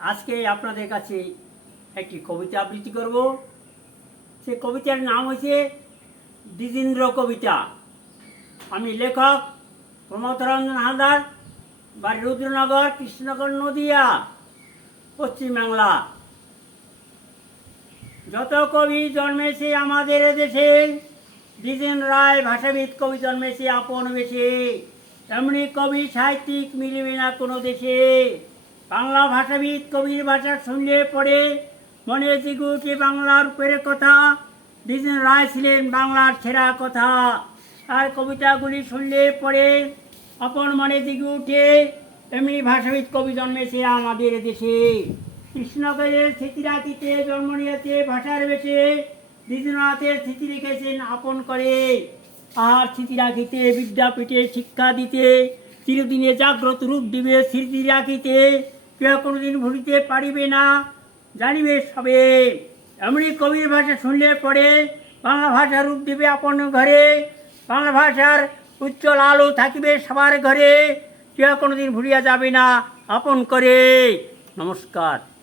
আজকে আপনাদের কাছে একটি কবিতা আবৃত্তি করব। সে কবিতার নাম হচ্ছে দ্বিজেন্দ্র কবিতা। আমি লেখক প্রমথ রঞ্জন হালদার, বাড়ি রুদ্রনগর, কৃষ্ণনগর, নদিয়া, পশ্চিম বাংলা। যত কবি জন্মেছে আমাদের দেশে, দ্বিজেন রায় ভাষাবিদ কবি জন্মেছে আপন বেশে। এমনি কবি সাহিত্যিক মিলবে না কোনো দেশে। বাংলা ভাষাবিদ কবির ভাষা শুনলে পড়ে মনে জেগে ওঠে বাংলার উপরে কথা। দ্বিজেন রায় ছিলেন বাংলার সেরা কথা। আর কবিতাগুলি শুনলে পড়ে আপন মনে জেগে উঠে এমনি ভাষাবিদ কবি জন্মেছে আমাদের দেশে। কৃষ্ণনগরের স্মৃতিরাখিতে জন্ম নিয়েছে ভাষার বেশে। দ্বিজেন্দ্রনাথের স্মৃতি রেখেছেন আপন করে। আর স্মৃতি রাখিতে বিদ্যাপীঠে শিক্ষা দিতে চিরদিনে জাগ্রত রূপ দিবে স্মৃতি রাখিতে। কেউ কোনোদিন ভুলিতে পারিবে না, জানিবে সবে। এমনি কবির ভাষা শুনলে পড়ে বাংলা ভাষা রূপ দিবে আপন ঘরে। বাংলা ভাষার উজ্জ্বল আলো থাকিবে সবার ঘরে। কেউ কোনোদিন ভুলিয়া যাবে না আপন করে। নমস্কার।